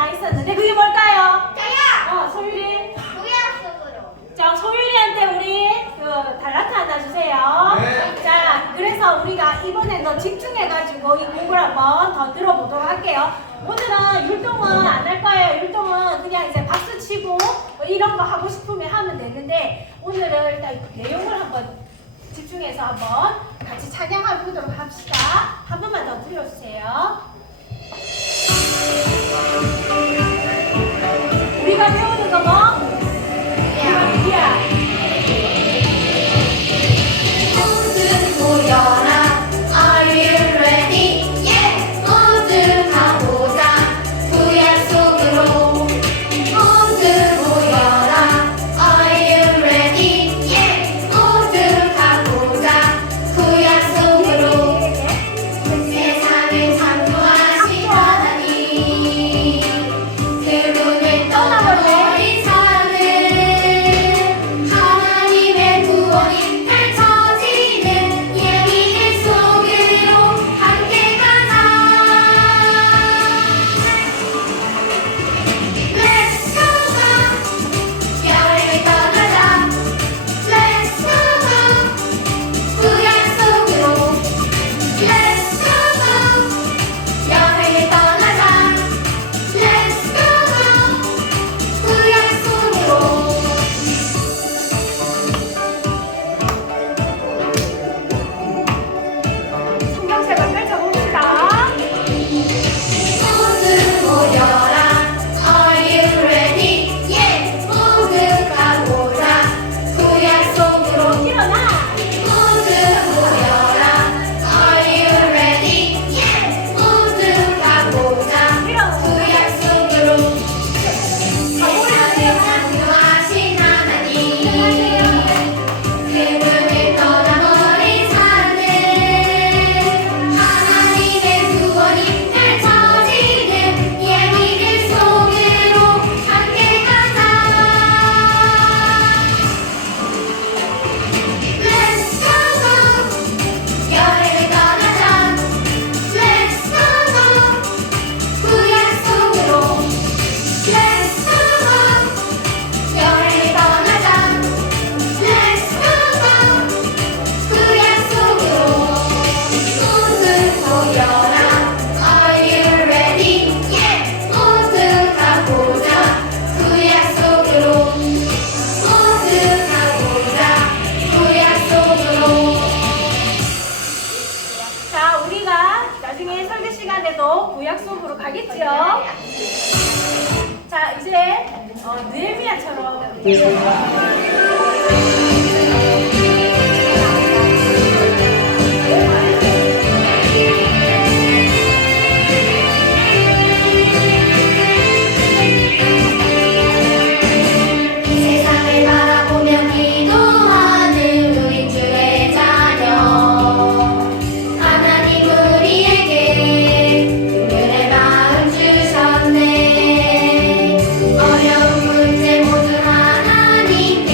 하나 있었는데 그게 뭘까요? 저요. 소율이. 구약 속으로. 자, 소율이한테 우리 달라트 하나 주세요. 네. 자, 그래서 우리가 이번에 더 집중해가지고 이 공부를 한번 더 들어보도록 할게요. 오늘은 율동은 안 할 거예요. 율동은 그냥 이제 박수 치고 뭐 이런 거 하고 싶으면 하면 되는데 오늘은 일단 내용을 한번 집중해서 한번 같이 찬양해 보도록 합시다. 한 번만 더 들려주세요. 우리가 배우는 거 뭐? 야. 모두 모여라. Are you ready? Yeah. 모두 가보자. 구약 속으로. 모두 모여라. Are you ready? Yeah. 모두 가보자. 구약 속으로. 세상을 창조하신 하나님. 그분을 떠나버린 사람은 하나님의 구원이 펼쳐지는 예비길 속으로 함께 가자. Let's go go. 여행을 떠나자. Let's go go. 구약 속으로. Let's go go. 여행을 떠나자. Let's go go. 구약 속으로. 성경책을 펼쳐봅시다. 모두 모여라. Are you ready? Yeah. 모두 가보자. 구약 속으로. 일어나. 모두 모여라. Are you ready? Yeah. 모두 가보자. 구약 속으로. 세상을 창조하신 하나님. 그분을 떠나버린 사람은 하나님의 구원이 펼쳐지는 예비길 속으로 함께 가자. Let's go go. 여행을 떠나자. Let's go go. 구약 속으로. Let's go go. 여행을 떠나자. Let's go go. 구약 속으로. 모두 모여라. Are you ready? Yeah. 모두 가보자. 구약 속으로. 모두 가보자. 구약 속으로. 자, 우리가 나중에 설교 시간에도 구약 속으로 가겠죠? 자, 이제 느헤미야처럼 세상을 바라보며 기도하는 우리 주의 자녀. 하나님 우리에게 그들의 마음 주셨네. 어려운 문제 모두 하나님께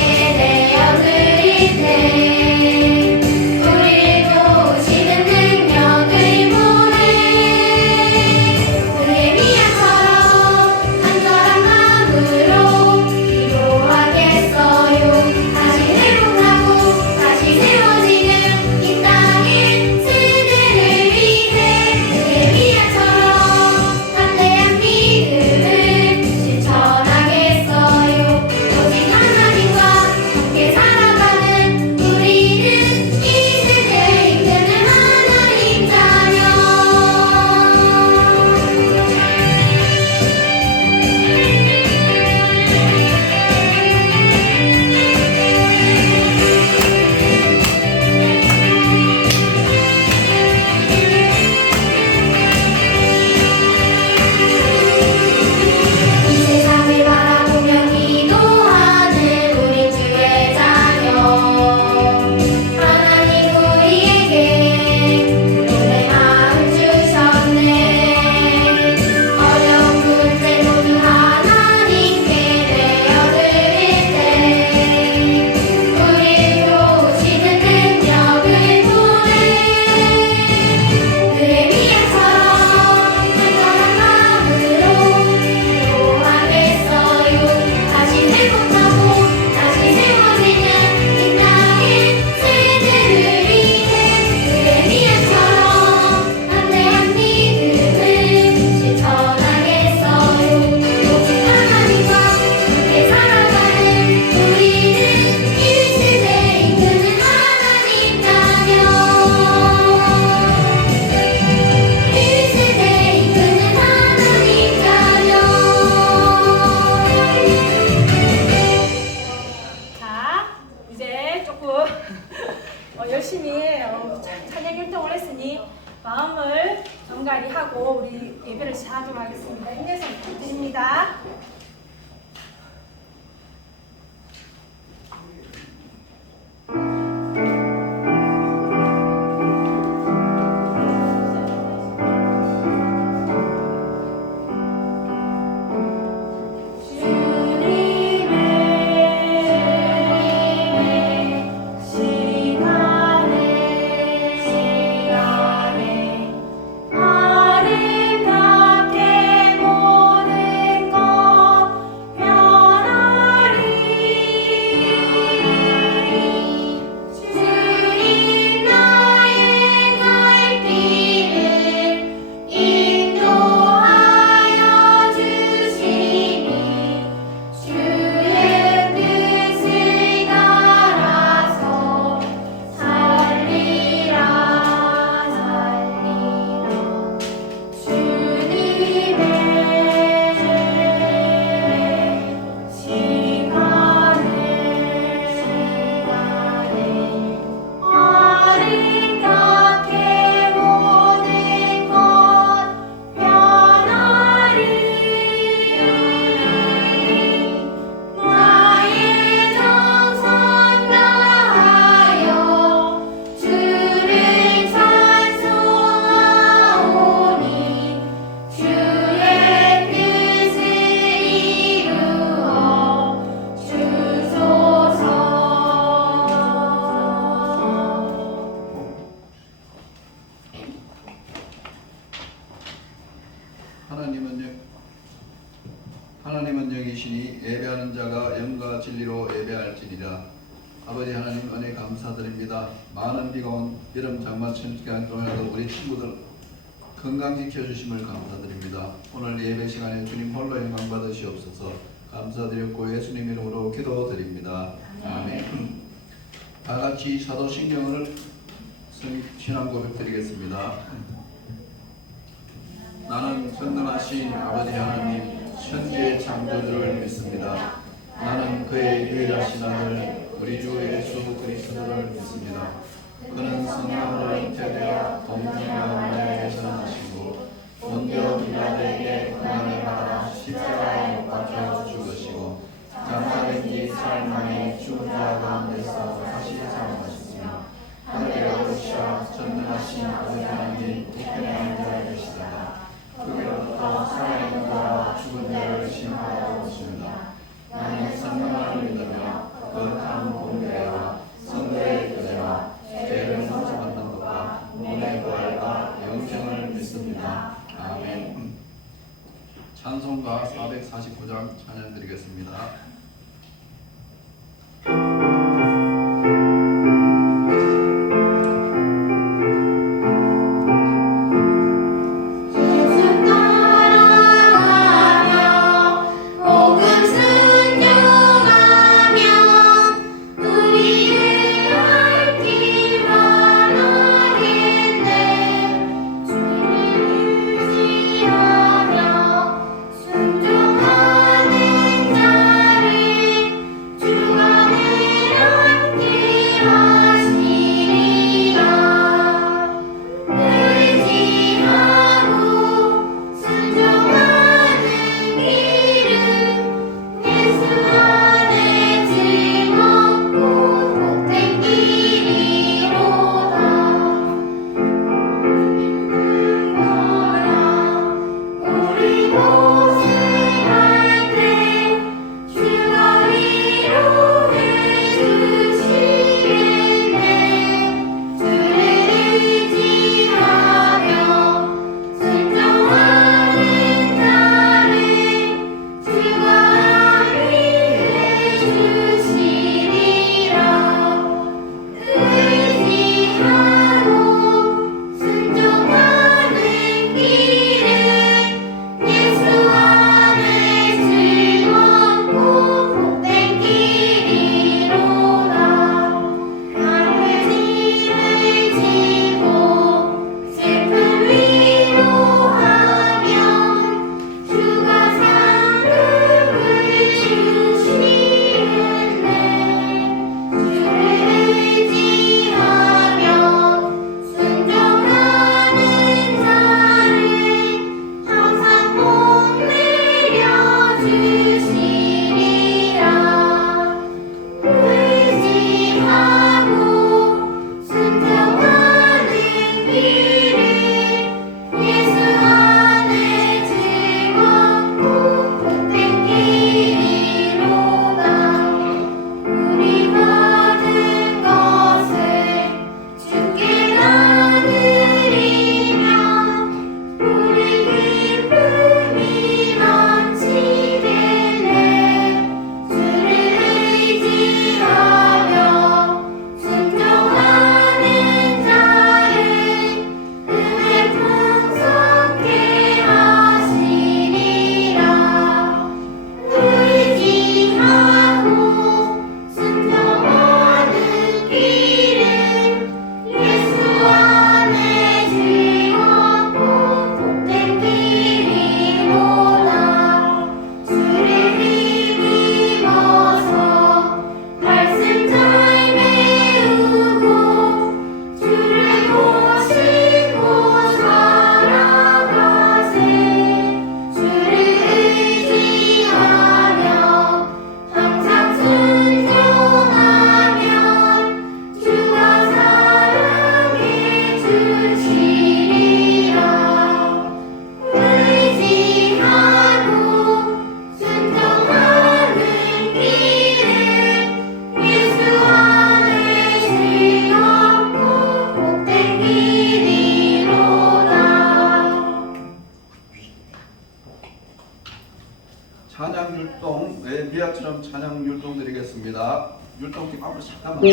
드리도록 하겠습니다. 인내성 부탁드립니다. 하나님은 영이시니 예배하는 자가 영과 진리로 예배할지니라. 아버지 하나님 은혜 감사드립니다. 많은 비가 온 여름 장마철 기간 동안에도 우리 친구들 건강 지켜주심을 감사드립니다. 오늘 예배 시간에 주님 홀로 영광 받으시옵소서. 감사드렸고 예수님 이름으로 기도드립니다. 아멘. 다 같이 사도신경을 신앙 고백 드리겠습니다. 나는 전능하신 아버지 하나님 천지의 창조주를 믿습니다. 나는 그의 유일하신 아들 우리 주 예수 그리스도를 믿습니다. 그는 성령으로 잉태되어 동정녀 마리아에게서 나시고 본디오 빌라도에게 고난을 받아 십자가에 못 박혀 죽으시고 장사된 지 사흘 만에 죽은 자 가운데서 다시 살아나셨으며 하늘에 오르시어 전능하신 아버지 하나님 우편에 앉아 계시다가 그로부터 살아있는 자와 죽은 자를 심판하러 오십니다. 나는 성령을 믿으며 거룩한 공회와 성도의 교제와 죄를 용서받는 것과 몸의 부활과 영생을 믿습니다. 아멘. 찬송가 449장 찬양 드리겠습니다. 순종하는 자를 엘리야처럼 찬양 율동 드리겠습니다. 율동팀 앞으로 잠깐만. 이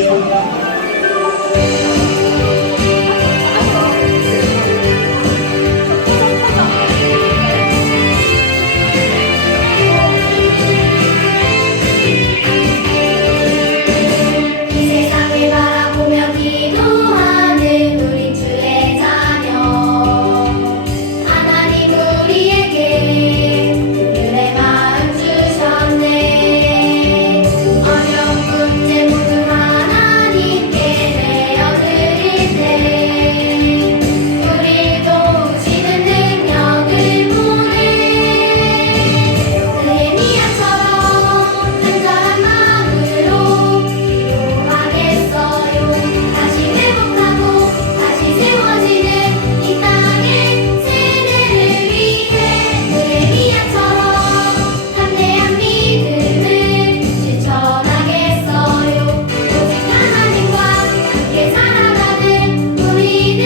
세상을 바라보며 기도하는 우리 주의 자녀 하나님 우리에게 그들의 마음 주셨네. 어려운 문제 모두 하나님께 내어드릴 때 우리를 도우시는 능력을 보내. 느헤미야처럼 간절한 마음으로 기도하겠어요. 다시 회복하고 다시 세워지는 이 땅의 세대를 위해 느헤미야처럼 담대한 믿음을 실천하겠어요. 오직 하나님과 함께 살아가는 우리는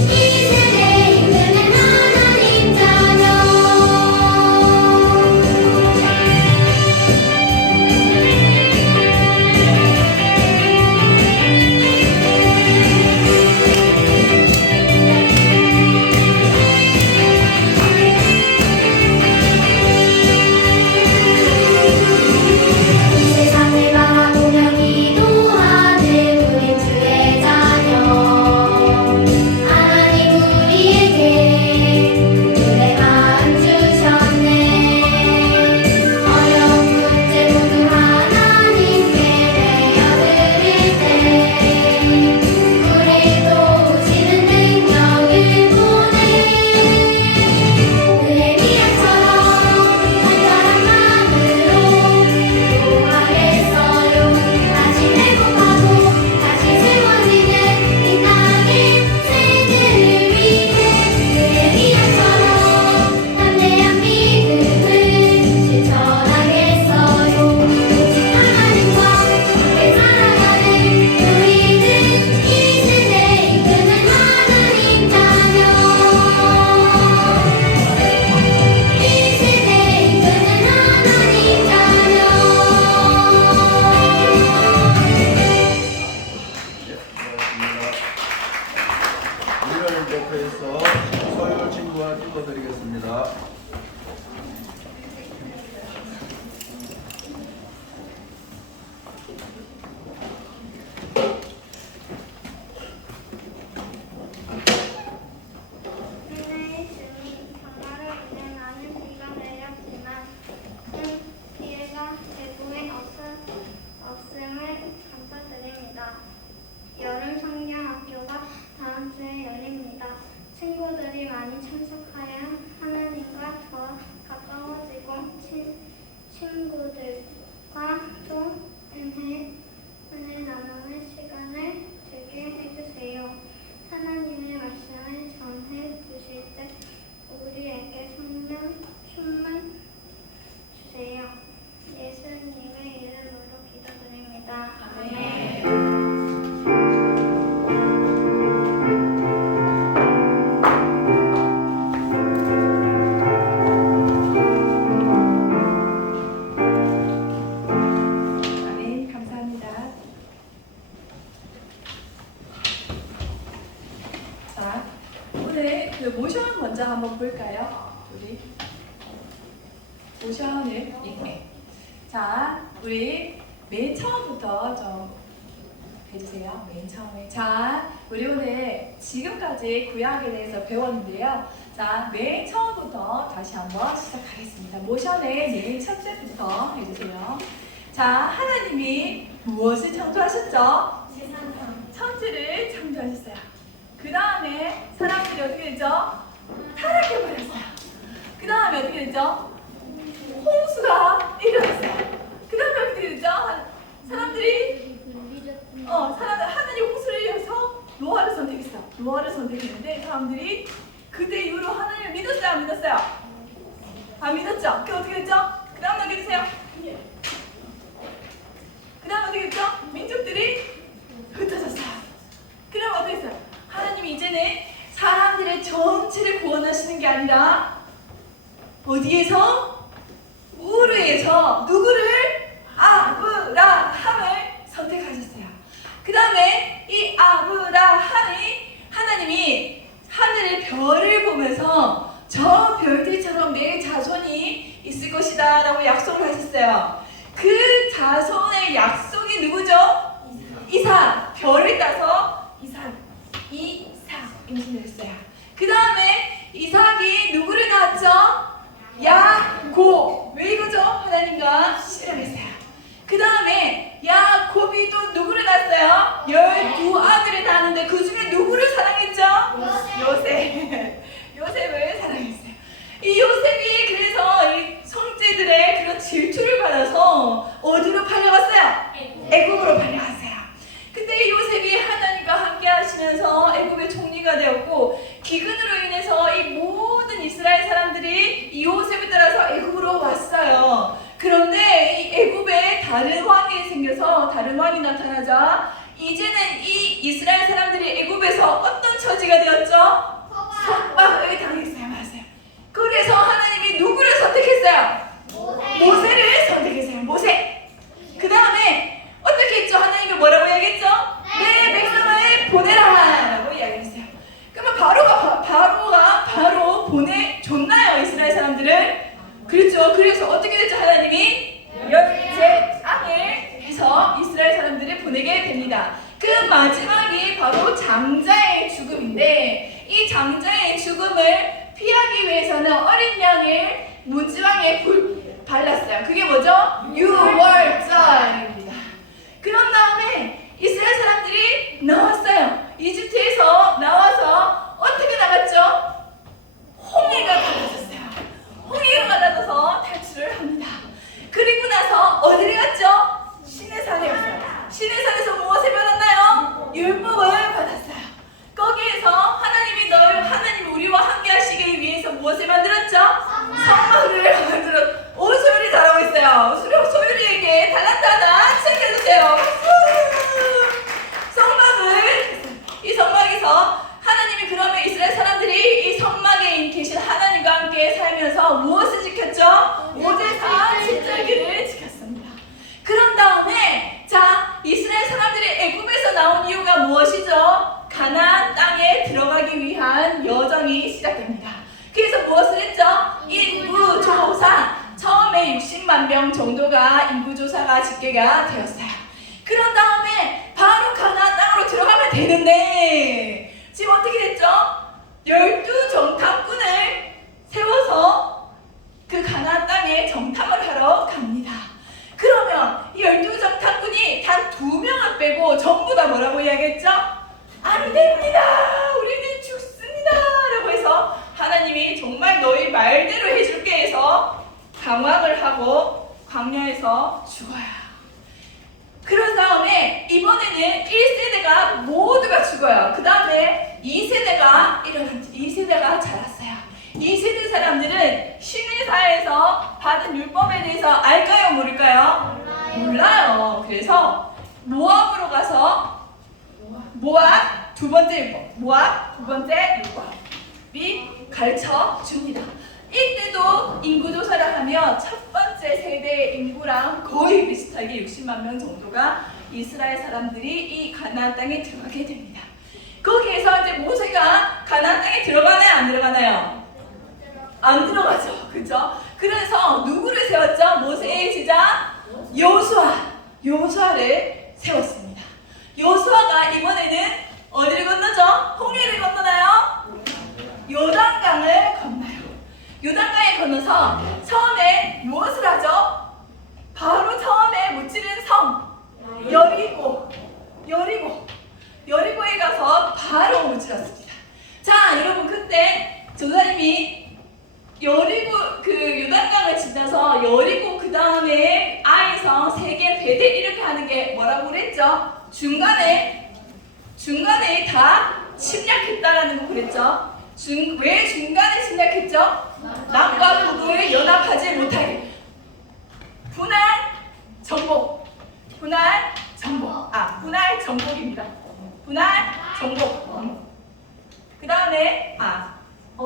이 세대에 이끄는 하나님 자녀. 이 세상을 바라보며 기도하는 우리 주의 자녀 하나님 우리에게 그들의 마음 주셨네. 어려운 문제 모두 하나님께 내어드릴 때 우리를 도우시는 능력을 보내. 느헤미야처럼 간절한 마음으로 기도하겠어요. 다시 회복하고 다시 세워지는 이 땅의 세대를 위해 느헤미야처럼 담대한 믿음을 실천하겠어요. 오직 하나님과 함께 살아가는 우리는 이 세대에 이끄는 하나님 자녀. 이 세대에 이끄는 하나님 자녀. 예, 고맙습니다. 우리를 대표해서 서열 친구와 기도드리겠습니다. 하나의 주님, 전화로 인해 많은 비가 내렸지만 큰 피해가 대구에 없음을 감사드립니다. 여름 성경학교가 다음 주에 열립니다. 친구들이 많이 참석하여 하나님과 더 가까워지고 친구들과 또 은혜 나누는 시간을 되게 해주세요. 하나님의 말씀을 전해 주실 때 우리에게 성령 충만 주세요. 예수님의 이름으로 기도드립니다. 아멘. 아멘. 감사합니다. 자, 오늘 그 모션 먼저 한번 볼까요? 우리 모션을 예. 자, 우리 맨 처음부터 좀 해주세요. 맨 처음에. 자, 우리 오늘 지금까지 구약에 대해서 배웠는데요. 자, 맨 처음부터 다시 한번 시작하겠습니다. 모션의 맨 첫째부터 해주세요. 자, 하나님이 무엇을 창조하셨죠? 천지를 창조하셨어요. 그 다음에 사람들이 어떻게 됐죠? 타락해버렸어요. 그 다음에 어떻게 됐죠? 홍수가 일어났어요. 그 다음에 어떻게 됐죠? 사람들이 하나님 홍수를 위해서 노아를 선택했어요. 노아를 선택했는데 사람들이 그때 이후로 하나님을 믿었어요? 안 믿었어요? 안 믿었죠? 그 어떻게 됐죠? 그 다음 넘겨주세요. 그 다음 어떻게 됐죠? 민족들이 흩어졌어요. 그 다음 어떻게 했어요? 하나님이 이제는 사람들의 전체를 구원하시는 게 아니라 어디에서? 우르에서 누구를? 자손의 약속이 누구죠? 이삭. 별을 따서 이삭 임신을 했어요. 그 다음에 이삭이 누구를 낳았죠? 야곱. 왜 이거죠? 하나님과 실험했어요. 그 다음에 야곱이 또 누구를 낳았어요? 12아들을 낳았는데 그 중에 누구를 사랑했죠? 요셉을 사랑했어요. 이 요셉이 그래서 이 형제들의 그런 질투를 받아서 어디로 팔려갔어요? 애굽으로 팔려갔어요. 근데 이 요셉이 하나님과 함께 하시면서 애굽의 총리가 되었고, 기근으로 인해서 이 모든 이스라엘 사람들이 이 요셉을 따라서 애굽으로 왔어요. 그런데 이 애굽에 다른 왕이 생겨서 다른 왕이 나타나자 이제는 이 이스라엘 사람들이 애굽에서 어떤 처지가 되었죠? 속박을 당했어요. 맞아요. 그래서 하나님이 누구를 선택했어요? 모세를 선택했어요. 모세. 그 다음에 어떻게 했죠? 하나님이 뭐라고 이야기했죠? 내 백성을 보내라 라고 이야기했어요. 그러면 바로가 바로 보내줬나요? 이스라엘 사람들을? 그렇죠. 그래서 어떻게 됐죠? 하나님이 열째 땅을 해서 이스라엘 사람들을 보내게 됩니다. 그 마지막이 바로 장자의 죽음인데, 이 장자의 죽음을 피하기 위해서는 어린 양을 문지방에 발랐어요. 그게 뭐죠? 유월절입니다. 그런 다음에 이스라엘 사람들이 나왔어요. 이집트에서 나와서 어떻게 나갔죠? 홍해가 갈라졌어요. 홍해가 갈라져서 탈출을 합니다. 그리고 나서 어디를 갔죠? 시내산에 갔어요. 시내산에서 무엇을 받았나요? 율법을 받았어요. 거기에서 하나님이 우리와 함께 하시기 위해서 무엇을 만들었죠? 성막을 만들었. 오, 소율이 잘하고 있어요. 소율이에게 달란트 하나 시작해주세요. 이 성막에서 하나님이 그러면 이스라엘 사람들이 이 성막에 계신 하나님과 함께 살면서 무엇을 지켰죠? 모세사 10절기를 지켰습니다. 그런 다음에 이스라엘 사람들이 애굽에서 나온 이유가 무엇이죠? 가나안 땅에 들어가기 위한 여정이 시작됩니다. 그래서 무엇을 했죠? 인구조사. 처음에 60만 명 정도가 인구조사가 집계가 되었어요. 그런 다음에 바로 가나안 땅으로 들어가면 되는데 지금 어떻게 됐죠? 12정탐꾼을 세워서 그 가나안 땅에 정탐을 하러 갑니다. 그러면 이 12정탐꾼이 단 2명을 빼고 전부 다 뭐라고 이야기했죠? 안 됩니다. 우리는 죽습니다. 라고 해서 하나님이 정말 너희 말대로 해줄게 해서 강왕을 하고 광야에서 죽어요. 그런 다음에 이번에는 1세대가 모두가 죽어요. 그 다음에 2세대가 일어났죠. 2세대가 자랐어요. 2세대 사람들은 시내사에서 받은 율법에 대해서 알까요? 모를까요? 몰라요. 그래서 모압으로 가서 모압 두 번째 율법, 모압 두 번째 율법이 가르쳐 줍니다. 이때도 인구조사를 하면 첫 번째 세대 인구랑 거의 비슷하게 60만 명 정도가 이스라엘 사람들이 이 가나안 땅에 들어가게 됩니다. 거기에서 이제 모세가 가나안 땅에 들어가나요? 안 들어가나요? 안 들어가죠. 그죠? 그래서 누구를 세웠죠? 모세의 제자 요수아를 세웠습니다. 요수아가 이번에는 어디를 건너죠? 홍해를 건너나요? 요단강을 건너요. 요단강에 건너서 처음에 무엇을 하죠? 바로 처음에 무찌른 성 여리고에 가서 바로 무찌렀습니다. 자, 여러분, 그때 조사님이 여리고 그 요단강을 지나서 여리고 그 다음에 아이성 세계 베델 이렇게 하는 게 뭐라고 그랬죠? 중간에 다 침략했다라는 거 그랬죠? 왜 중간에 침략했죠? 남과 북을 연합하지 못하게. 분할 정복입니다. 분할 정복. 그 다음에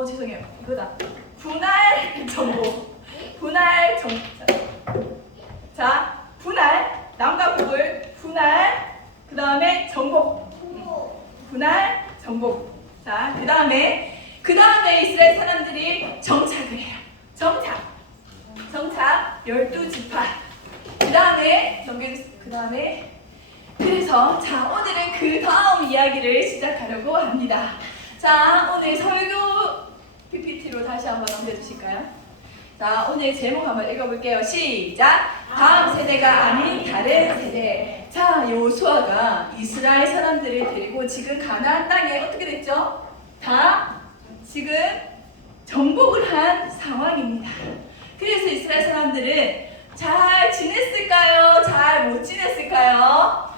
죄송해요. 이거다. 분할 정복. 자, 분할. 남과 북을 분할. 그 다음에 정복. 분할 정복. 자, 그 다음에 이스라엘 사람들이 정착을 해요. 정착 12지파. 그 다음에 넘겨주세요. 그 다음에 그래서 자 오늘은 그 다음 이야기를 시작하려고 합니다. 자 오늘 설교 PPT로 다시 한번 넘겨주실까요? 자 오늘 제목 한번 읽어볼게요. 시작. 다음 세대가 아닌 다른 세대. 자 여호수아가 이스라엘 사람들을 데리고 지금 가나안 땅에 어떻게 됐죠? 다 지금 정복을 한 상황입니다. 그래서 이스라엘 사람들은 잘 지냈을까요? 잘 못 지냈을까요?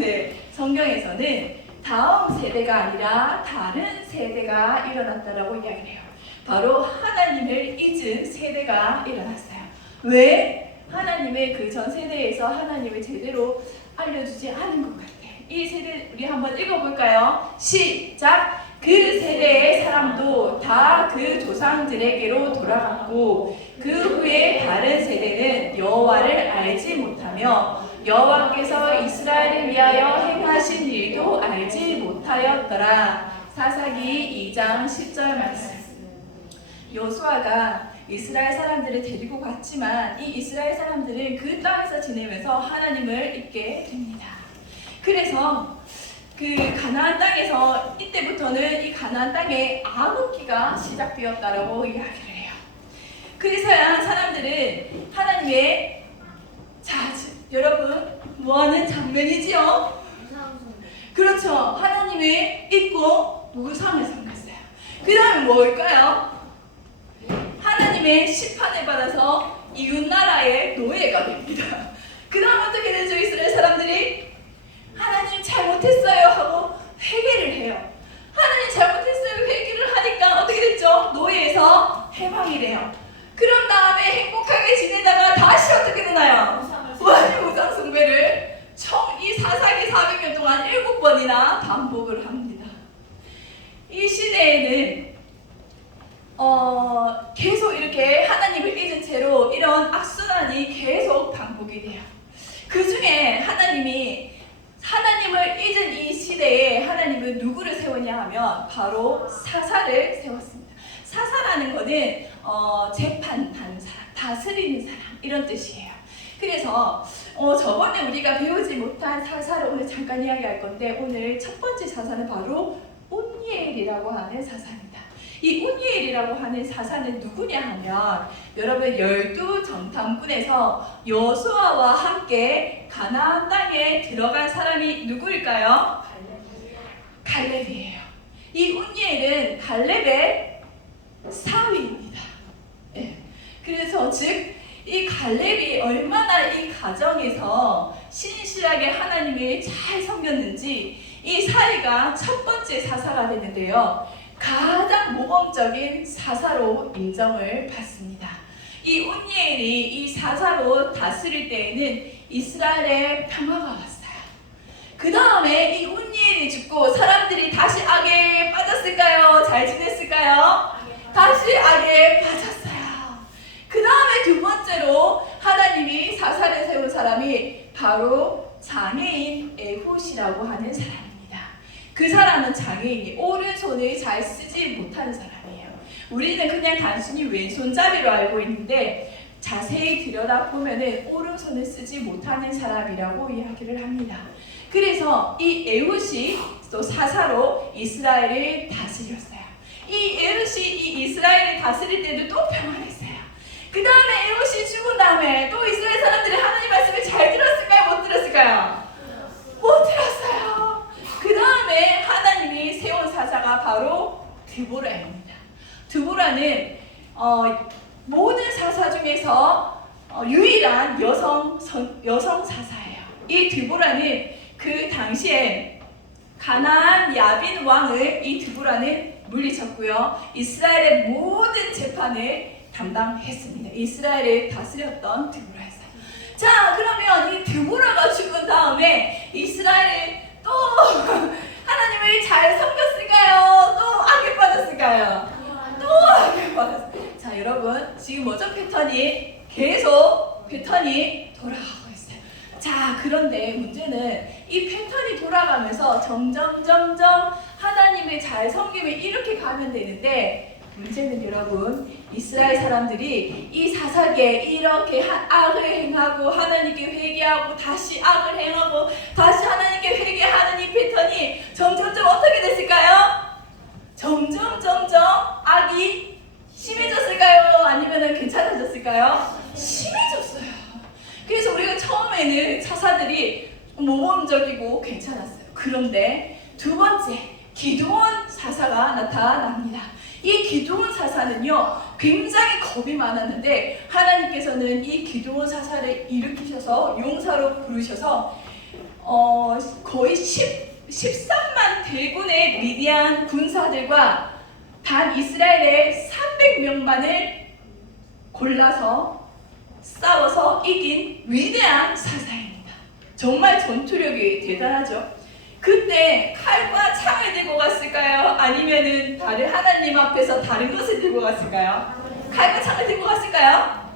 네, 성경에서는 다음 세대가 아니라 다른 세대가 일어났다라고 이야기를 해요. 바로 하나님을 잊은 세대가 일어났어요. 왜? 하나님의 그 전 세대에서 하나님을 제대로 알려주지 않은 것 같아요. 이 세대 우리 한번 읽어볼까요? 시작! 그 세대의 사람도 다 그 조상들에게로 돌아갔고 그 후에 다른 세대는 여호와를 알지 못하며 여호와께서 이스라엘을 위하여 행하신 일도 알지 못하였더라. 사사기 2장 10절 말씀. 여호수아가 이스라엘 사람들을 데리고 갔지만 이 이스라엘 사람들은 그 땅에서 지내면서 하나님을 잊게 됩니다. 그래서 그 가나안 땅에서 이때부터는 이 가나안 땅에 암흑기가 시작되었다라고 이야기를 해요. 그래서야 사람들은 하나님의 여러분 뭐하는 장면이지요? 그렇죠. 하나님을 잊고 우상을 섬겼어요. 그 다음에 뭘까요? 하나님의 심판을 받아서 이웃나라의 노예가 됩니다. 그 다음 어떻게 되죠? 이스라엘 사람들이 하나님 잘못했어요 하고 회개를 해요. 하나님 잘못했어요 회개를 하니까 어떻게 됐죠? 노예에서 해방이 돼요. 그런 다음에 행복하게 지내다가 다시 어떻게 되나요? 우상 숭배를 총 이 사사기 400년 동안 7번이나 반복을 합니다. 이 시대에는 계속 이렇게 하나님을 잊은 채로 이런 악순환이 계속 반복이 돼요. 그 중에 하나님을 잊은 이 시대에 하나님은 누구를 세웠냐 하면 바로 사사를 세웠습니다. 사사라는 것은 재판하는 사람, 다스리는 사람 이런 뜻이에요. 그래서 저번에 우리가 배우지 못한 사사를 오늘 잠깐 이야기할 건데 오늘 첫 번째 사사는 바로 온니엘이라고 하는 사사입니다. 이 온니엘이라고 하는 사사는 누구냐 하면 여러분 12정탐꾼에서 여호수아와 함께 가나안 땅에 들어간 사람이 누구일까요? 갈렙이에요. 이 온니엘은 갈렙의 사위입니다. 네. 그래서 즉 이 갈렙이 얼마나 이 가정에서 신실하게 하나님을 잘 섬겼는지 이 사위가 첫 번째 사사가 됐는데요. 가장 모범적인 사사로 인정을 받습니다. 이 온니엘이 이 사사로 다스릴 때에는 이스라엘에 평화가 왔어요. 그 다음에 이 온니엘이 죽고 사람들이 다시 악에 빠졌을까요? 잘 지냈을까요? 다시 악에 빠졌어요. 그 다음에 두 번째로 하나님이 사사를 세운 사람이 바로 장애인 에훗이라고 하는 사람입니다. 그 사람은 장애인이 오른손을 잘 쓰지 못하는 사람이에요. 우리는 그냥 단순히 왼손잡이로 알고 있는데 자세히 들여다보면 오른손을 쓰지 못하는 사람이라고 이야기를 합니다. 그래서 이 에훗이 또 사사로 이스라엘을 다스렸어요. 이 에훗이 이 이스라엘을 다스릴 때도 또 평안했어요. 그 다음에 에훗이 죽은 다음에 또 이스라엘 사람들이 하나님 말씀을 잘 들었을까요? 못 들었을까요? 못 들었어요. 그 다음에 하나님이 세운 사사가 바로 드보라입니다. 드보라는 모든 사사 중에서 유일한 여성 사사예요. 이 드보라는 그 당시에 가나안 야빈 왕을 이 드보라는 물리쳤고요. 이스라엘의 모든 재판을 담당했습니다. 이스라엘을 다스렸던 드보라였어요. 자, 그러면 이 드보라가 죽은 다음에 이스라엘이 또 하나님을 잘 섬겼을까요? 또 악에 빠졌을까요? 또 악에 빠졌어요. 자, 여러분 지금 뭐죠? 계속 패턴이 돌아가고 있어요. 자, 그런데 문제는 이 패턴이 돌아가면서 점점 하나님을 잘 섬기면 이렇게 가면 되는데 문제는 여러분 이스라엘 사람들이 이 사사기에 이렇게 악을 행하고 하나님께 회개하고 다시 악을 행하고 다시 하나님께 회개하는 이 패턴이 점점점 어떻게 됐을까요? 점점 악이 심해졌을까요? 아니면 괜찮아졌을까요? 심해졌어요. 그래서 우리가 처음에는 사사들이 모범적이고 괜찮았어요. 그런데 두 번째 기드온 사사가 나타납니다. 이 기드온 사사는요 굉장히 겁이 많았는데 하나님께서는 이 기드온 사사를 일으키셔서 용사로 부르셔서 거의 13만 대군의 미디안 군사들과 단 이스라엘의 300명만을 골라서 싸워서 이긴 위대한 사사입니다. 정말 전투력이 대단하죠. 그때 칼과 창을 들고 갔을까요? 아니면은 다른 하나님 앞에서 다른 것을 들고 갔을까요? 칼과 창을 들고 갔을까요?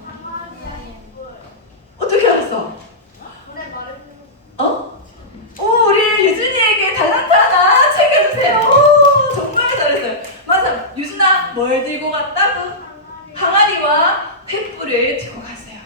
어떻게 알았어? 우리 유준이에게 달란트 하나 챙겨주세요. 정말 잘했어요. 맞아. 유준아, 뭘 들고 갔다고? 항아리와 횃불을 들고 갔어요.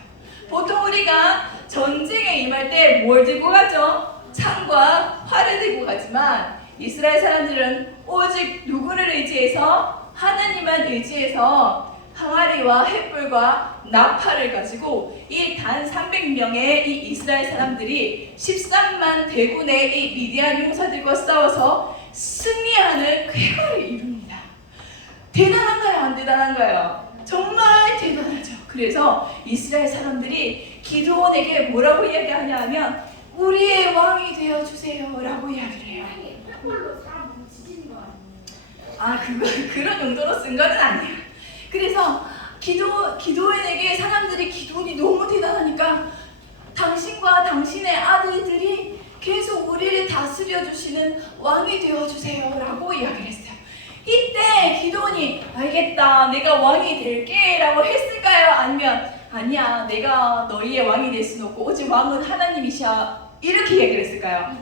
보통 우리가 전쟁에 임할 때 뭘 들고 가죠? 창과 활을 들고 가지만 이스라엘 사람들은 오직 누구를 의지해서 하나님만 의지해서 항아리와 횃불과 나팔을 가지고 이 단 300명의 이 이스라엘 사람들이 13만 대군의 이 미디안 용사들과 싸워서 승리하는 쾌거를 이룹니다. 대단한가요? 안 대단한가요? 정말 대단하죠. 그래서 이스라엘 사람들이 기드온에게 뭐라고 이야기하냐 하면 우리의 왕이 되어주세요 라고 이야기를 해요. 그런 용도로 쓴 건 아니에요. 그래서 기드온에게 사람들이 기드온이 너무 대단하니까 당신과 당신의 아들들이 계속 우리를 다스려 주시는 왕이 되어주세요 라고 이야기를 했어요. 이때 기드온이 알겠다 내가 왕이 될게 라고 했을까요? 아니면 아니야 내가 너희의 왕이 될 수는 없고 오직 왕은 하나님이시야 이렇게 얘기를 했을까요?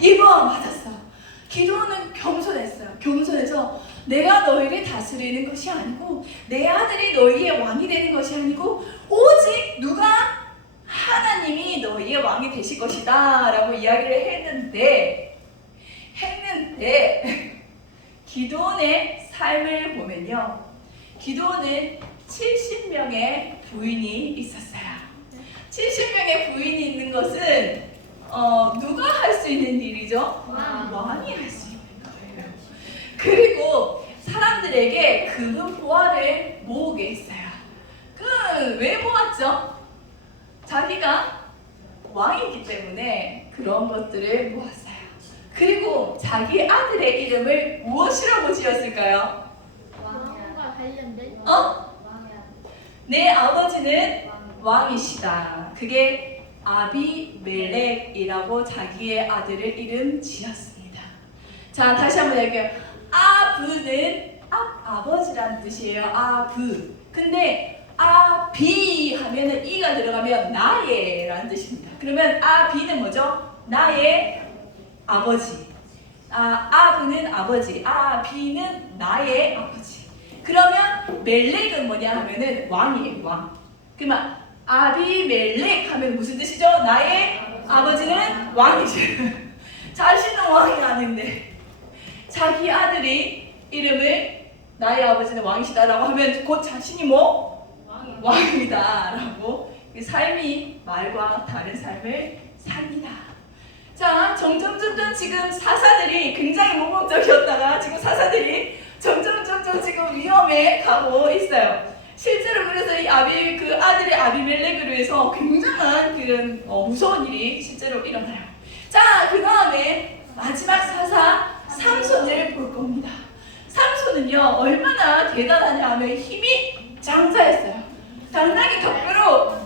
2번 맞았어. 기드온은 겸손했어요. 겸손해서 내가 너희를 다스리는 것이 아니고 내 아들이 너희의 왕이 되는 것이 아니고 오직 누가? 하나님이 너희의 왕이 되실 것이다 라고 이야기를 했는데 기드온의 삶을 보면요 기드온은 70명의 부인이 있었어요. 70명의 부인이 있는 것은 누가 할 수 있는 일이죠? 왕이 할 수 있는 거예요. 그리고 사람들에게 금은 보화를 모으게 했어요. 왜 모았죠? 자기가 왕이기 때문에 그런 것들을 모았어요. 그리고 자기 아들의 이름을 무엇이라고 지었을까요? 내 아버지는 왕이시다. 그게 아비멜렉이라고 자기의 아들을 이름 지었습니다. 자, 다시 한번 얘기해요. 아브는 아버지라는 뜻이에요. 아브. 근데 아비 하면은 이가 들어가면 나의라는 뜻입니다. 그러면 아비는 뭐죠? 나의 아버지. 아브는 아버지. 아비는 나의 아버지. 그러면 멜렉은 뭐냐 하면은 왕이에요. 왕. 그러면 아비멜렉 하면 무슨 뜻이죠? 나의 아버지는 왕이죠. 자신은 왕이 아닌데 자기 아들이 이름을 나의 아버지는 왕이시다라고 하면 곧 자신이 뭐? 왕이다라고 삶이 말과 다른 삶을 삽니다. 자, 점점 지금 사사들이 굉장히 모범적이었다가 지금 사사들이 점점 지금 위험에 가고 있어요. 실제로 그래서 이 아들의 아비멜렉으로 해서 굉장한 그런 무서운 일이 실제로 일어나요. 자, 그 다음에 마지막 사사 삼손을 볼 겁니다. 삼손은요 얼마나 대단하냐 하면 힘이 장사했어요. 당나귀 턱뼈로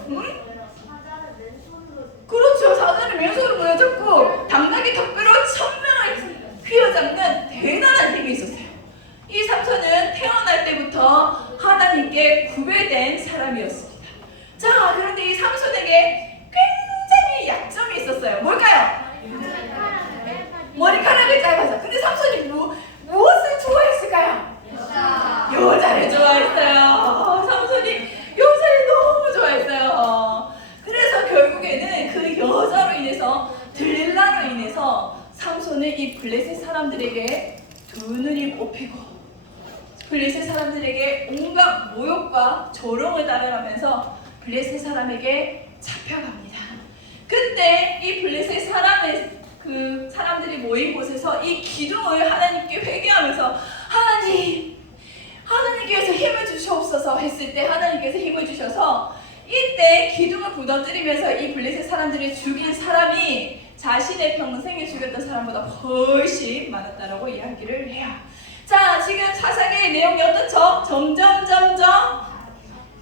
그렇죠. 사자를 맨손으로 보여줬고 당나귀 턱뼈로 1000명을 휘어잡는 대단한 힘이 있었어요. 이 삼손은 태어날 때부터 하나님께 구별된 사람이었습니다. 자, 그런데 이 삼손에게 굉장히 약점이 있었어요. 뭘까요? 머리카락을 짧아서. 근데 삼손이 무엇을 좋아했을까요? 여자를 좋아했어요. 삼손이 여자를 너무 좋아했어요. 그러고서는 이 블레셋 사람들에게 두 눈이 뽑히고 블레셋 사람들에게 온갖 모욕과 조롱을 따라가면서 블레셋 사람에게 잡혀갑니다. 그때 이 블레셋 그 사람들이 모인 곳에서 이 기둥을 하나님께 회개하면서 하나님께서 힘을 주시옵소서 했을 때 하나님께서 힘을 주셔서 이때 기둥을 부러뜨리면서 이 블레셋 사람들을 죽인 사람이 자신의 평생에 죽였던 사람보다 훨씬 많았다라고 이야기를 해요. 자, 지금 사사기의 내용이 어떻죠? 점점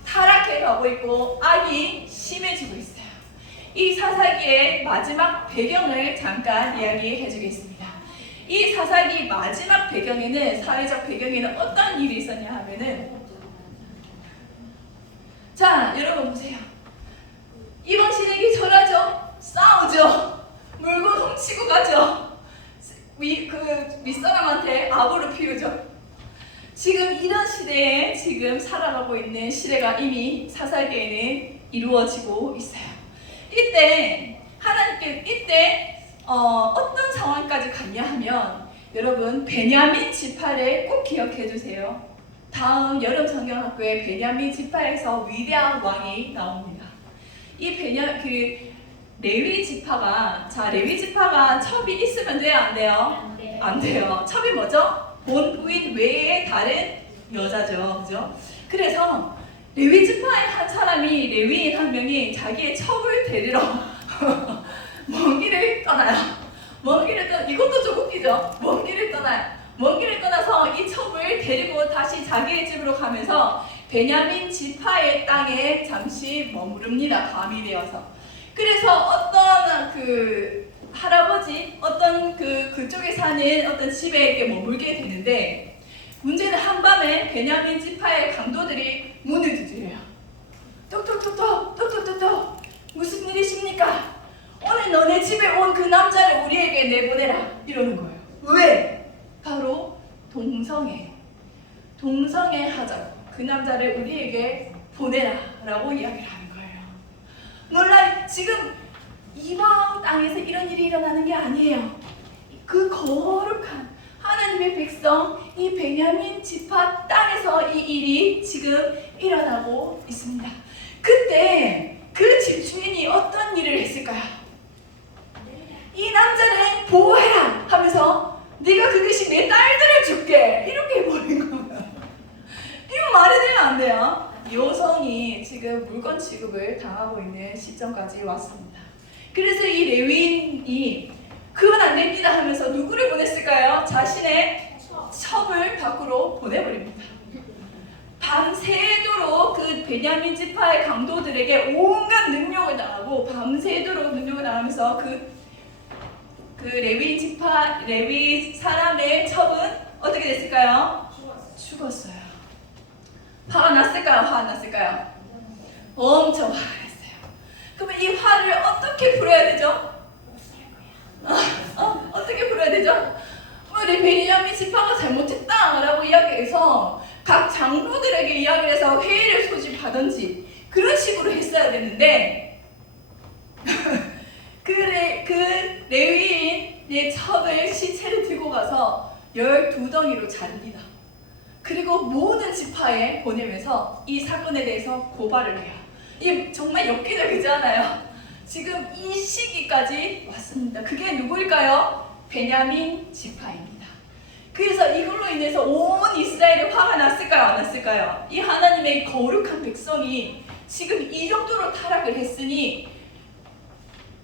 타락해 가고 있고 악이 심해지고 있어요. 이 사사기의 마지막 배경을 잠깐 이야기해 주겠습니다. 이 사사기 마지막 배경에는, 사회적 배경에는 어떤 일이 있었냐 하면은, 자, 여러분 보세요. 이방 시댁이 절하죠? 싸우죠? 물건 훔치고 가죠? 윗사람한테 악으로 피우죠? 지금 이런 시대에 지금 살아가고 있는 시대가 이미 사사기에는 이루어지고 있어요. 이때 어떤 상황까지 갔냐 하면, 여러분 베냐민 지파를 꼭 기억해 주세요. 다음 여름 성경학교에 베냐민 지파에서 위대한 왕이 나옵니다. 이 레위 지파가, 레위 지파가 첩이 있으면 돼요, 안 돼요? 안 돼요. 첩이 뭐죠? 본 부인 외에 다른 여자죠, 그죠? 그래서 레위 지파의 한 사람이, 레위인 한 명이 자기의 첩을 데리러 먼 길을 떠나요. 이것도 좀 웃기죠? 먼 길을 떠나요. 먼 길을 떠나서 이 첩을 데리고 다시 자기의 집으로 가면서 베냐민 지파의 땅에 잠시 머무릅니다. 밤이 되어서. 그래서 어떤 할아버지, 그쪽에 사는 어떤 집에 이렇게 머물게 되는데, 문제는 한밤에 베냐민 지파의 강도들이 문을 두드려요. 똑똑똑똑 무슨 일이십니까? 오늘 너네 집에 온 그 남자를 우리에게 내보내라, 이러는 거예요. 왜? 바로 동성애 하자고, 그 남자를 우리에게 보내라 라고 이야기를 하는 거예요. 몰라, 지금 이방 땅에서 이런 일이 일어나는 게 아니에요. 그 거룩한 하나님의 백성, 이 베냐민 지파 땅에서 이 일이 지금 일어나고 있습니다. 그때 그 집주인이 어떤 일을 했을까요? 이 남자를 보호해라 하면서, 네가 그 대신 내 딸들을 줄게, 이렇게 해버린 거예요. 이거 말이 되면 안 돼요. 여성이 지금 물건 취급을 당하고 있는 시점까지 왔습니다. 그래서 이 레위인이 그건 안 됩니다 하면서 누구를 보냈을까요? 자신의 첩을 밖으로 보내버립니다. 밤새도록 그 베냐민 지파의 강도들에게 온갖 능욕을 당하고, 밤새도록 능욕을 당하면서 그 레위 사람의 첩은 어떻게 됐을까요? 죽었어요. 화가 났을까요? 화 안 났을까요? 엄청 화가 났어요. 그러면 이 화를 어떻게 풀어야 되죠? 어떻게 풀어야 되죠? 우리 베냐민 지파가 잘못했다라고 이야기해서 각 장로들에게 이야기를 해서 회의를 소집하든지 그런 식으로 했어야 되는데, 그 레위인의 첩을, 시체를 들고 가서 12덩이로 자릅니다. 그리고 모든 지파에 보내면서 이 사건에 대해서 고발을 해요. 이게 정말 엽기적이지 않아요? 지금 이 시기까지 왔습니다. 그게 누구일까요? 베냐민 지파입니다. 그래서 이걸로 인해서 온 이스라엘이 화가 났을까요? 안 났을까요? 이 하나님의 거룩한 백성이 지금 이 정도로 타락을 했으니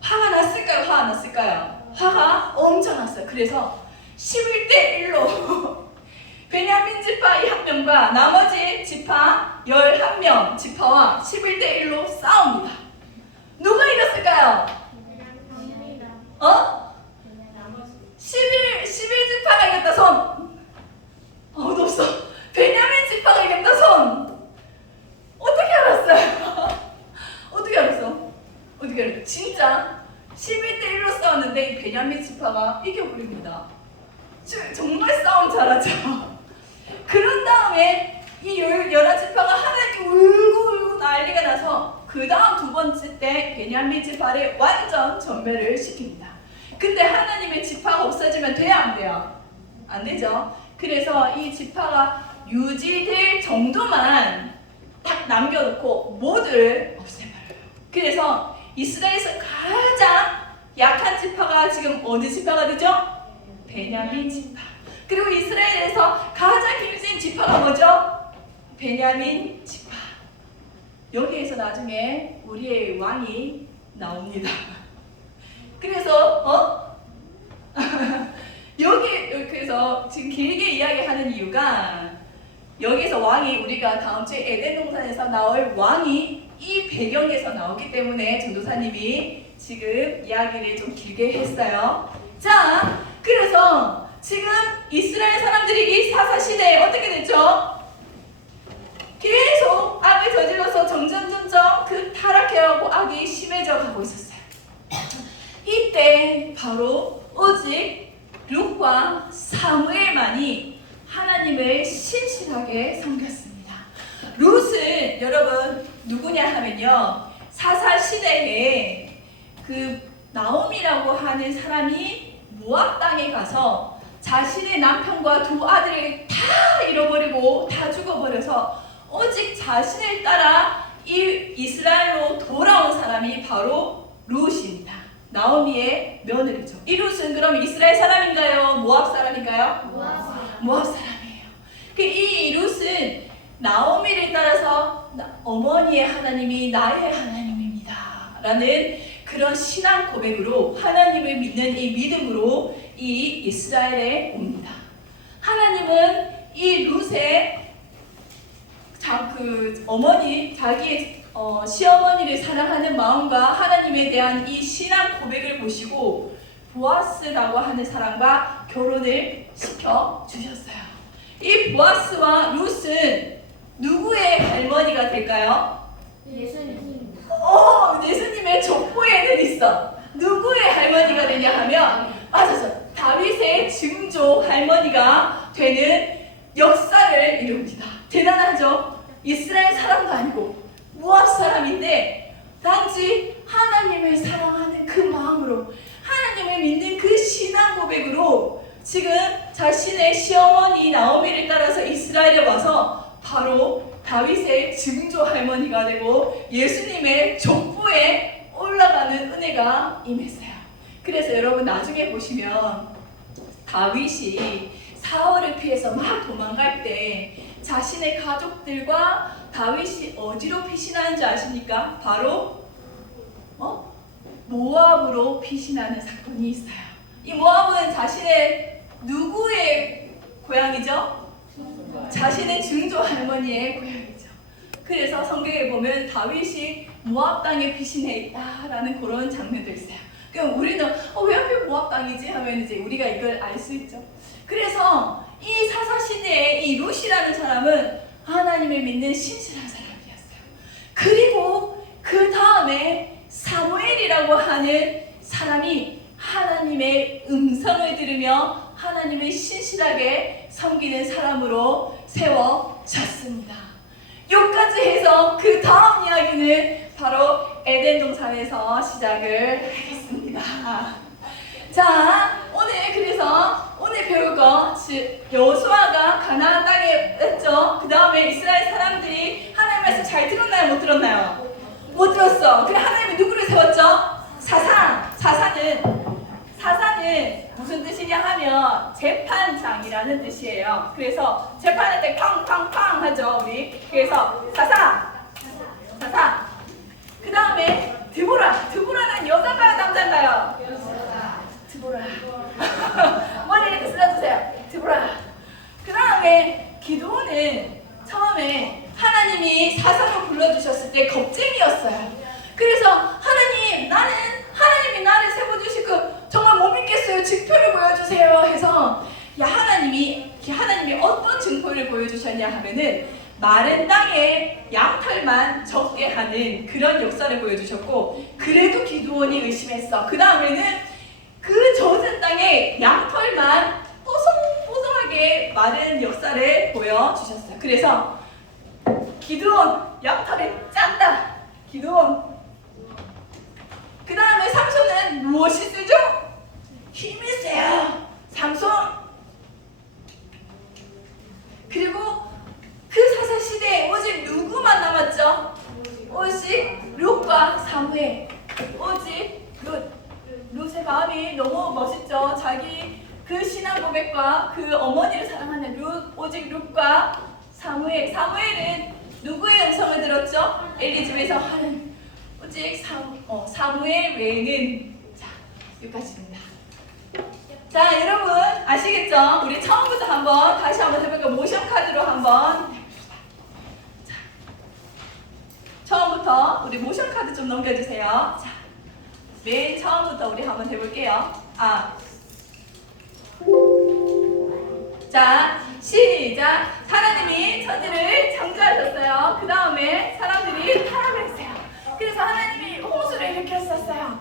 화가 났을까요? 화 안 났을까요? 화가 엄청 났어요. 그래서 11대 1로 베냐민 지파 이 한 명과 나머지 지파 11명 지파와 11대 1로 싸웁니다. 누가 이겼을까요? 11지파가 이겼다 손. 없어. 베냐민 지파가 이겼다 손. 어떻게 알았어요? 어떻게 알았어? 진짜 11대 1로 싸웠는데 이 베냐민 지파가 이겨버립니다. 정말 싸움 잘하죠. 그런 다음에 이 11지파가 하나님께 울고 난리가 나서 그 다음 두 번째 때 베냐민 지파를 완전 전멸을 시킵니다. 근데 하나님의 지파가 없어지면 돼요, 안 돼요? 안 되죠. 그래서 이 지파가 유지될 정도만 딱 남겨놓고 모두를 없애버려요. 그래서 이스라엘에서 가장 약한 지파가 지금 어느 지파가 되죠? 베냐민 지파. 그리고 이스라엘에서 가장 힘센 지파가 뭐죠? 베냐민 지파. 여기에서 나중에 우리의 왕이 나옵니다. 그래서 여기서 지금 길게 이야기하는 이유가 여기서 왕이 우리가 다음 주에 에덴 동산에서 나올 왕이 이 배경에서 나오기 때문에 전도사님이 지금 이야기를 좀 길게 했어요. 자, 그래서 지금 이스라엘 사람들이 이 사사 시대에 어떻게 됐죠? 계속 악을 저질러서 점점 그 타락해가고 악이 심해져 가고 있었어요. 이때 바로 오직 룻과 사무엘만이 하나님을 신실하게 섬겼습니다. 룻은 여러분 누구냐 하면요, 사사 시대에 그 나옴이라고 하는 사람이 모압 땅에 가서 자신의 남편과 두 아들을 다 잃어버리고 다 죽어버려서 오직 자신을 따라 이 이스라엘로 돌아온 사람이 바로 룻입니다. 나오미의 며느리죠. 이 룻은 그럼 이스라엘 사람인가요? 모압 사람인가요? 모압 사람이에요. 이 룻은 나오미를 따라서 어머니의 하나님이 나의 하나님입니다 라는 그런 신앙 고백으로 하나님을 믿는 이 믿음으로 이 이스라엘에 옵니다. 하나님은 이 룻의 자기의 시어머니를 사랑하는 마음과 하나님에 대한 이 신앙 고백을 보시고 보아스라고 하는 사람과 결혼을 시켜 주셨어요. 이 보아스와 룻은 누구의 할머니가 될까요? 예수님의 족보에는 있어. 누구의 할머니가 되냐 하면 맞아서 다윗의 증조 할머니가 되는 역사를 이룹니다. 대단하죠? 이스라엘 사람도 아니고 모압 사람인데 단지 하나님을 사랑하는 그 마음으로 하나님을 믿는 그 신앙 고백으로 지금 자신의 시어머니 나오미를 따라서 이스라엘에 와서 바로 다윗의 증조 할머니가 되고 예수님의 족보에 올라가는 은혜가 임했어요. 그래서 여러분 나중에 보시면 다윗이 사울을 피해서 막 도망갈 때 자신의 가족들과 다윗이 어디로 피신하는 줄 아십니까? 바로 모압으로 피신하는 사건이 있어요. 이 모압은 자신의 누구의 고향이죠? 자신의 증조 할머니의 고향이죠. 그래서 성경에 보면 다윗이 모압 땅에 피신해 있다라는 그런 장면도 있어요. 그럼 우리는 왜 하필 모압 땅이지 하면 이제 우리가 이걸 알 수 있죠. 그래서 이 사사 시대에 이 룻이라는 사람은 하나님을 믿는 신실한 사람이었어요. 그리고 그 다음에 사무엘이라고 하는 사람이 하나님의 음성을 들으며 하나님을 신실하게 섬기는 사람으로 세워졌습니다. 여기까지 해서 그 다음 이야기는 바로 에덴 동산에서 시작을 하겠습니다. 자, 오늘 배울 거 여호수아가 가나안 땅에 했죠. 그 다음에 이스라엘 사람들이 하나님 말씀 잘 들었나요? 못 들었나요? 못 들었어. 그래 하나님이 누구를 세웠죠? 사사는 무슨 뜻이냐 하면 재판장이라는 뜻이에요. 그래서 재판할 때 팡팡팡 하죠 우리. 그래서 사사. 그 다음에 드보라는 여자가요 남자인가요? 드보라. 머리 이렇게 쓸어주세요. 드보라. 그 다음에 기드온은 처음에 하나님이 사사로 불러주셨을 때 겁쟁이였어요. 그래서 하나님이 나를 세워주시고 정말 못 믿겠어요. 증표를 보여주세요 해서 하나님이 어떤 증표를 보여주셨냐 하면은 마른 땅에 양털만 적게 하는 그런 역사를 보여주셨고, 그래도 기드온이 의심했어. 그 다음에는 그 젖은 땅에 양털만 뽀송뽀송하게 마른 역사를 보여주셨어요. 그래서 기드온 양털이 짠다. 기드온. 그 다음에 삼손은 무엇이 쓰죠? 마음이 너무 멋있죠. 자기 그 신앙 고백과 그 어머니를 사랑하는 오직 룻과 사무엘은 누구의 음성을 들었죠? 엘리 집에서 하는 오직 사무엘 외에는. 자, 여기까지입니다. 자, 여러분 아시겠죠? 우리 처음부터 한번 다시 한번 해볼까요? 모션 카드로 한번 해봅시다. 자, 처음부터 우리 모션 카드 좀 넘겨주세요. 자, 맨 처음부터 우리 한번 해볼게요. 자, 시작. 하나님이 천지를 창조하셨어요. 그 다음에 사람들이 타락을 했어요. 그래서 하나님이 홍수를 일으켰었어요.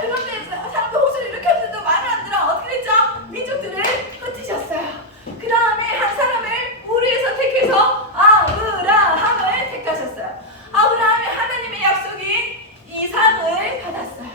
그런데 사람들 홍수를 일으켰는데도 말을 안 들어. 어떻게 됐죠? 민족들을 흩으셨어요. 그 다음에 한 사람을 우리에서 택해서 아브라함을 택하셨어요. 아브라함이 하나님의 약속인 이삭을 받았어요.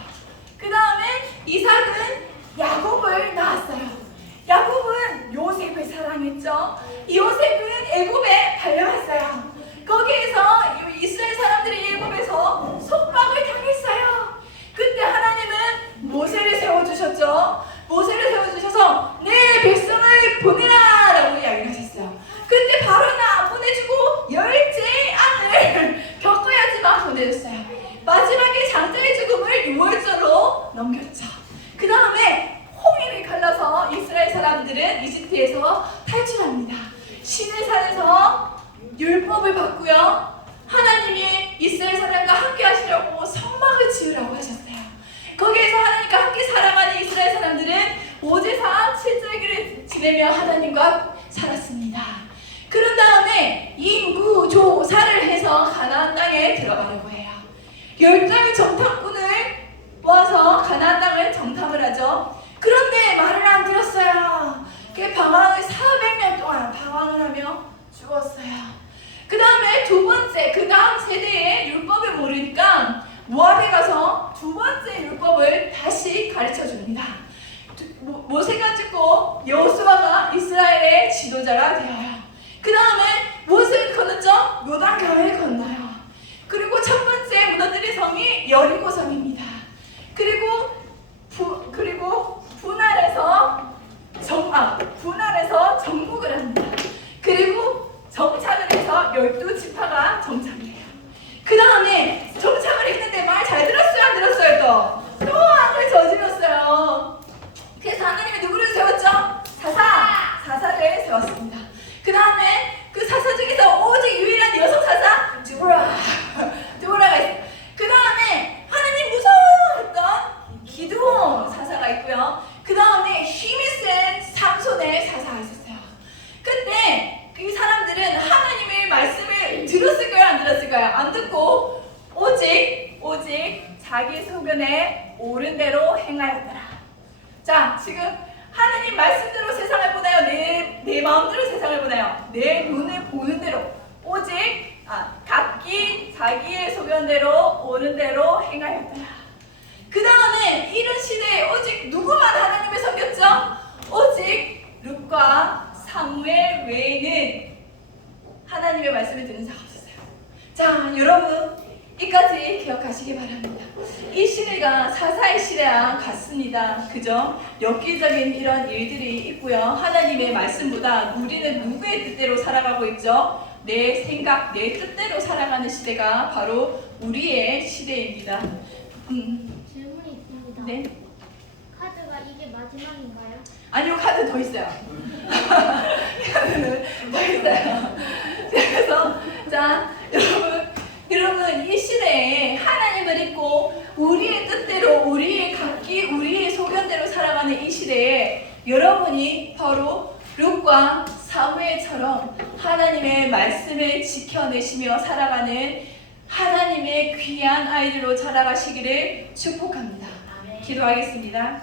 그 다음에 이삭은 야곱을 낳았어요. 야곱은 요셉을 사랑했죠. 요셉은 애굽에 달려갔어요. 거기에서 이스라엘 사람들이 애굽에서 속박을 당했어요. 그때 하나님은 모세를 세워주셨죠. 모세를 세워주셔서 내 백성을 보내라 라고 이야기를 하셨어요. 그때 바로는 안 보내주고 10째 안을 겪어야지만 보내줬어요. 마지막에 장자의 죽음을 6월절로 넘겼죠. 그 다음에 홍해를 갈라서 이스라엘 사람들은 이집트에서 탈출합니다. 시내산에서 율법을 받고요. 하나님이 이스라엘 사람과 함께 하시려고 성막을 지으라고 하셨어요. 거기에서 하나님과 함께 살아가는 이스라엘 사람들은 오제사 7절기를 지내며 하나님과 살았습니다. 그런 다음에 인구조사를 해서 가나안 땅에 들어가려고 해요. 10명의 정탐꾼을 모아서 가나안 땅을 정탐을 하죠. 그런데 말을 안 들었어요. 그 방황을 400년 동안 방황을 하며 죽었어요. 그 다음에 두 번째, 그 다음 세대의 율법을 모르니까 모압에 가서 두 번째 율법을 다시 가르쳐 줍니다. 모세가 죽고 여호수아가 이스라엘의 지도자가 되어요. 그 다음에 무엇을 건넜죠? 요단강을 건너요. 그리고 첫 번째 무너뜨린 성이 여리고성입니다. 그리고 분할해서 정복을 합니다. 그리고 정착을 해서 12지파가 정착을 해요. 그 다음에 정착을 했는데 말 잘 들었어요? 안 들었어요? 또 악을 저질렀어요. 그래서 하나님이 누구를 세웠죠? 사사를 세웠습니다. 그 다음에 그 사사 중에서 오직 유일한 여성 사사 드보라가 있어요. 그 다음에 하나님 무서워요 했던 기드온 사사가 있고요. 그 다음에 힘이 센 삼손의 사사가 있었어요. 그때 그 사람들은 하나님의 말씀을 들었을까요? 안 들었을까요? 안 듣고 오직 자기 소견에 옳은 대로 행하였더라. 자, 지금 하나님 말씀대로 세상을 보나요? 내 마음대로 세상을 보나요? 내 눈을 보는 대로 오직 각기 자기의 소견대로 옳은 대로 행하였더라. 그 다음에 이런 시대에 오직 누구만 하나님을 섬겼죠? 오직 룻과 사무엘 외에는 하나님의 말씀을 듣는 자가 없었어요. 자, 여러분 이까지 기억하시기 바랍니다. 이 시대가 사사의 시대와 같습니다. 그죠? 엽기적인 이런 일들이 있고요. 하나님의 말씀보다 우리는 누구의 뜻대로 살아가고 있죠? 내 생각, 내 뜻대로 살아가는 시대가 바로 우리의 시대입니다. 질문이 있습니다. 네. 카드가 이게 마지막인가요? 아니요, 카드 더 있어요. 카드는 더 있어요. 그래서 자, 여러분 이 시대에 하나님을 믿고 우리의 뜻대로 우리의 소견대로 살아가는 이 시대에 여러분이 바로 룻과 사무엘처럼 하나님의 말씀을 지켜내시며 살아가는 하나님의 귀한 아이들로 자라가시기를 축복합니다. 기도하겠습니다.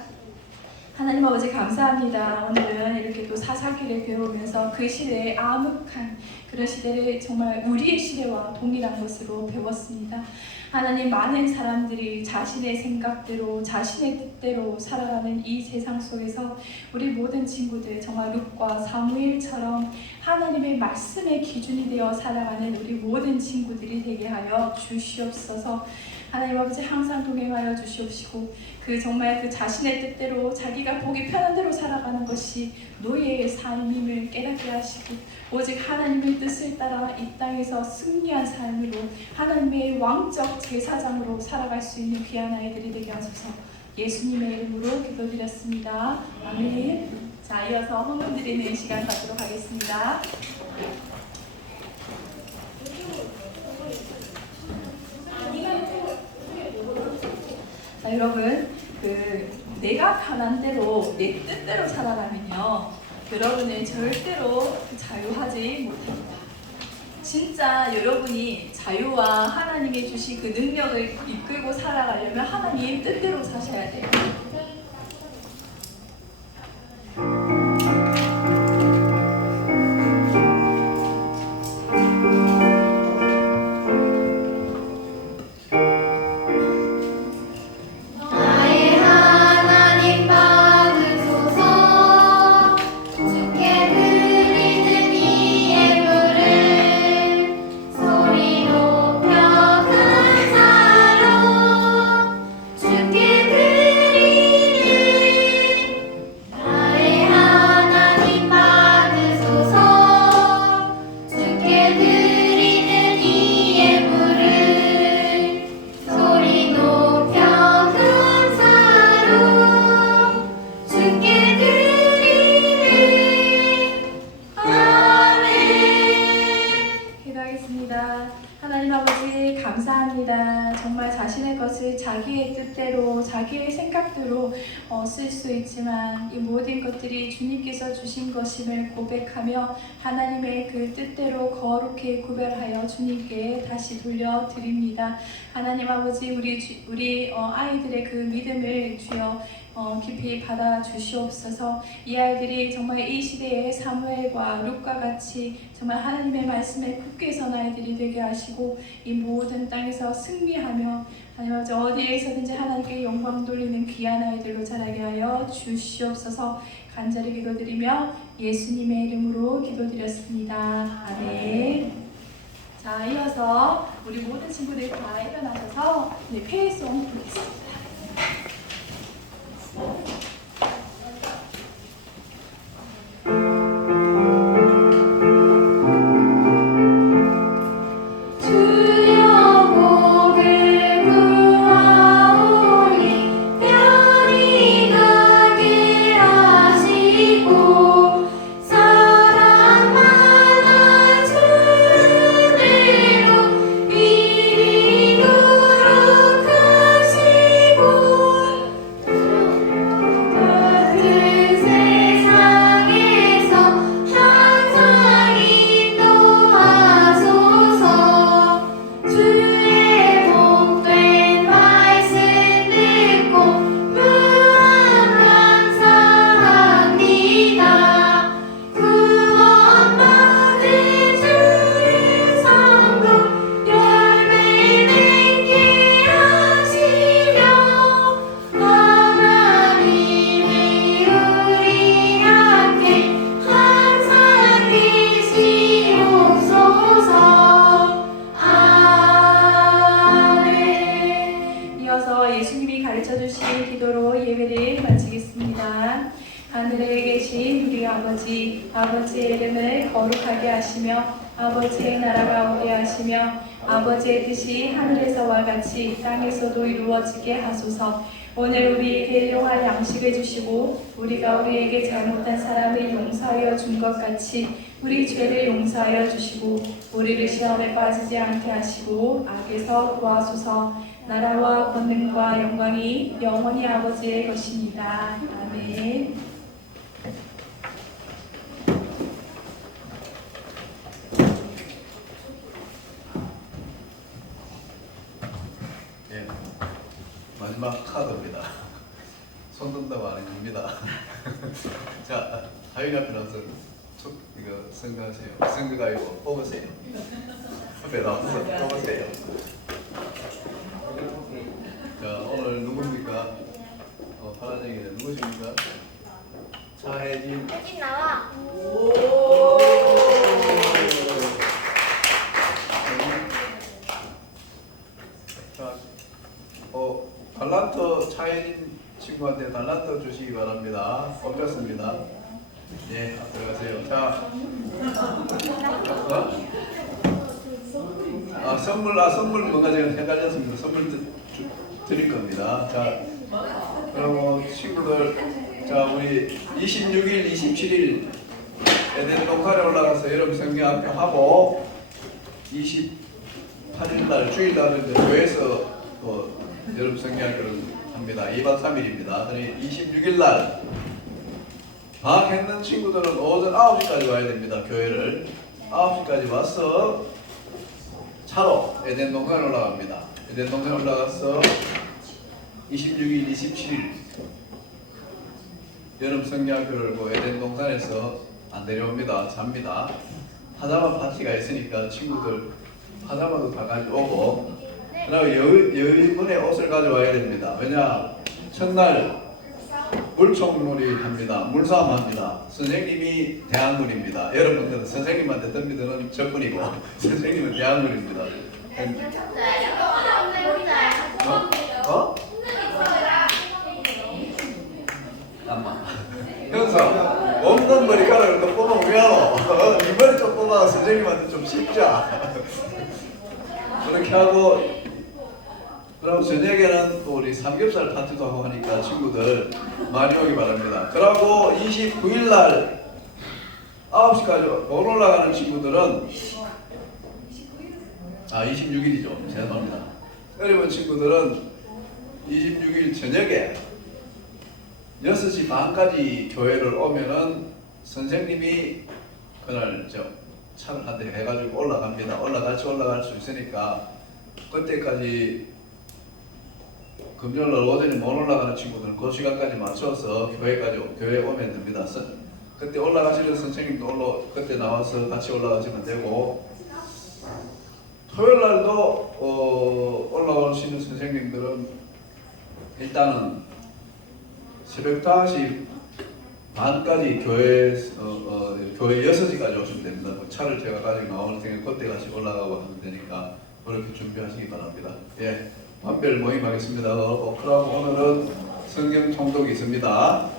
하나님 아버지 감사합니다. 오늘은 이렇게 또 사사기를 배우면서 그 시대의 암흑한 그런 시대를 정말 우리의 시대와 동일한 것으로 배웠습니다. 하나님, 많은 사람들이 자신의 생각대로 자신의 뜻대로 살아가는 이 세상 속에서 우리 모든 친구들 정말 룻과 사무엘처럼 하나님의 말씀의 기준이 되어 살아가는 우리 모든 친구들이 되게 하여 주시옵소서. 하나님 아버지 항상 동행하여 주시옵시고 그 정말 그 자신의 뜻대로 자기가 보기 편한 대로 살아가는 것이 노예의 삶임을 깨닫게 하시고 오직 하나님의 뜻을 따라 이 땅에서 승리한 삶으로 하나님의 왕적 제사장으로 살아갈 수 있는 귀한 아이들이 되게 하소서. 예수님의 이름으로 기도드렸습니다. 아멘. 자, 이어서 헌금 드리는 시간 갖도록 하겠습니다. 자, 여러분, 내가 편한 대로 내 뜻대로 살아가면요, 여러분은 절대로 자유하지 못합니다. 진짜 여러분이 자유와 하나님이 주신 그 능력을 이끌고 살아가려면 하나님 뜻대로 사셔야 돼요. 나의 하나님 받으소서. 주께 드리는 이 예물을 소리 높여 감사로 주께 드리는 나의 하나님 받으소서. 주께 드리는 이 예물을 소리 높여 감사로 주께 드리는 아멘. 기도하겠습니다. 하나님 아버지 감사합니다. 정말 자신의 것을 자기의 뜻대로 자기의 생각대로 쓸 수 있지만 이 모든 것들이 주님께서 주신 것임을 고백하며 하나님의 그 뜻대로 거룩히 구별하여 주님께 다시 돌려드립니다. 하나님 아버지 우리 아이들의 그 믿음을 주여 깊이 받아 주시옵소서. 이 아이들이 정말 이 시대의 사무엘과 룻과 같이 정말 하나님의 말씀에 굳게 선 아이들이 되게 하시고 이 모든 땅에서 승리하며 하나님 아버지 어디에서든지 하나님께 영광 돌리는 귀한 아이들로 자라게 하여 주시옵소서. 간절히 기도드리며 예수님의 이름으로 기도드렸습니다. 아멘. 자, 이어서 우리 모든 친구들 다 일어나셔서 폐회송 부르겠습니다. 아버지의 이름을 거룩하게 하시며 아버지의 나라가 오게 하시며 아버지의 뜻이 하늘에서와 같이 땅에서도 이루어지게 하소서. 오늘 우리에게 일용할 양식을 주시고 우리가 우리에게 잘못한 사람을 용서하여 준 것 같이 우리 죄를 용서하여 주시고 우리를 시험에 빠지지 않게 하시고 악에서 구하소서. 나라와 권능과 영광이 영원히 아버지의 것입니다. 아멘. 마지막 카드입니다. 손 든다고 하는 겁니다. 자, 하윤이 앞에 나와서 이거 생각하세요. 생각하고 뽑으세요. 앞에 나와서 뽑으세요. 자, 오늘 누굽니까? 파란색이네. 누구십니까? 차혜진. 혜진 나와. 자, 차혜진 친구한테 달란트 주시기 바랍니다. 꼽혔습니다. 예, 들어가세요. 자, 선물 뭔가 제가 헷갈렸습니다. 선물 드릴 겁니다. 자, 그럼 친구들, 자 우리 26일, 27일 에덴 녹화에 올라가서 여러분 성경학교 하고 28일 날 주일날은 이제 교회에서 여러분 성경학교를 합니다. 2박 3일입니다. 26일 날 방학했는 친구들은 오전 9시까지 와야 됩니다. 교회를 9시까지 와서 차로 에덴 동산에 올라갑니다. 에덴 동산에 올라가서 26일, 27일 여름 성경학교를 에덴 동산에서 안 내려옵니다. 잡니다. 파자마 파티가 있으니까 친구들 파자마도 다 가져오고 그리고 여의분의 옷을 가져와야 됩니다. 왜냐 첫날 물총놀이 합니다. 물싸움 합니다. 선생님이 대항군입니다. 여러분들은 선생님한테 덤비드는 적군이고 선생님은 대항군입니다. 어? 잠깐만. 형사, 없는 머리카락을 또 뽑으면 미안해. 이 머리 좀 뽑아 선생님한테 좀 씹자. 그렇게 하고 그럼 저녁에는 또 우리 삼겹살 파티도 하고 하니까 친구들 많이 오기 바랍니다. 그리고 29일 날 9시까지 못 올라가는 친구들은 26일이죠. 죄송합니다. 여러분 친구들은 26일 저녁에 6시 반까지 교회를 오면은 선생님이 그날 차를 한 대 해가지고 올라갑니다. 같이 올라갈 수 있으니까 그때까지 금요일날 오전에 못 올라가는 친구들은 그 시간까지 맞춰서 교회에 오면 됩니다. 그때 올라가시는 선생님도 그때 나와서 같이 올라가시면 되고 토요일날도 올라오시는 선생님들은 일단은 새벽 5시 반까지 교회 6시까지 오시면 됩니다. 차를 제가 가지고 나오는 테니까 그때 같이 올라가고 하면 되니까 그렇게 준비하시기 바랍니다. 예, 밤별 모임하겠습니다. 그리고 오늘은 성경 총독이 있습니다.